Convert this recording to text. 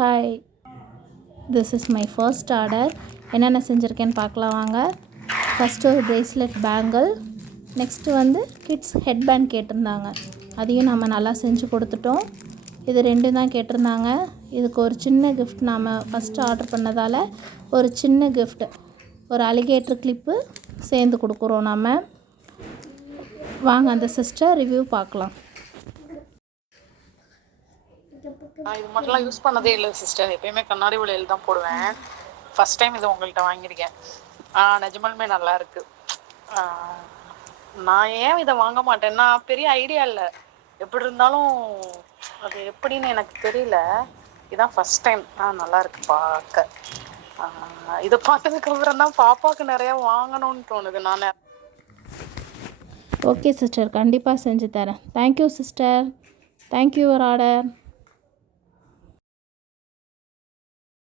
Hi, this is my first order. என்னென்ன செஞ்சுருக்கேன்னு பார்க்கலாம் வாங்க. ஃபஸ்ட்டு ஒரு ப்ரேஸ்லெட் பேங்கிள், நெக்ஸ்ட்டு வந்து கிட்ஸ் ஹெட் பேண்ட் கேட்டிருந்தாங்க. அதையும் நம்ம நல்லா செஞ்சு கொடுத்துட்டோம். இது 2 தான் கேட்டிருந்தாங்க. இதுக்கு ஒரு சின்ன கிஃப்ட் நாம் ஃபஸ்ட்டு ஆர்டர் பண்ணதால் ஒரு சின்ன கிஃப்ட், ஒரு அலிகேட்டர் கிளிப்பு சேர்ந்து கொடுக்குறோம் நம்ம. வாங்க அந்த சிஸ்டர் ரிவ்யூ பார்க்கலாம். நான் இது மாதிரிலாம் யூஸ் பண்ணதே இல்லை சிஸ்டர். எப்பயுமே கண்ணாடி வளையல் தான் போடுவேன். ஃபர்ஸ்ட் டைம் இது உங்கள்கிட்ட வாங்கியிருக்கேன். நிஜமாலுமே நல்லா இருக்கு. நான் ஏன் இதை வாங்க மாட்டேன்னா பெரிய ஐடியா இல்லை. எப்படி இருந்தாலும் அது எப்படின்னு எனக்கு தெரியல. இதுதான் ஃபர்ஸ்ட் டைம். நல்லா இருக்கு பார்க்க. இதை பார்த்ததுக்கு அப்புறம் தான் பாப்பாவுக்கு நிறைய வாங்கணும்னு தோணுது. நான் ஓகே சிஸ்டர், கண்டிப்பாக செஞ்சு தரேன். Thank you sister, thank you your order.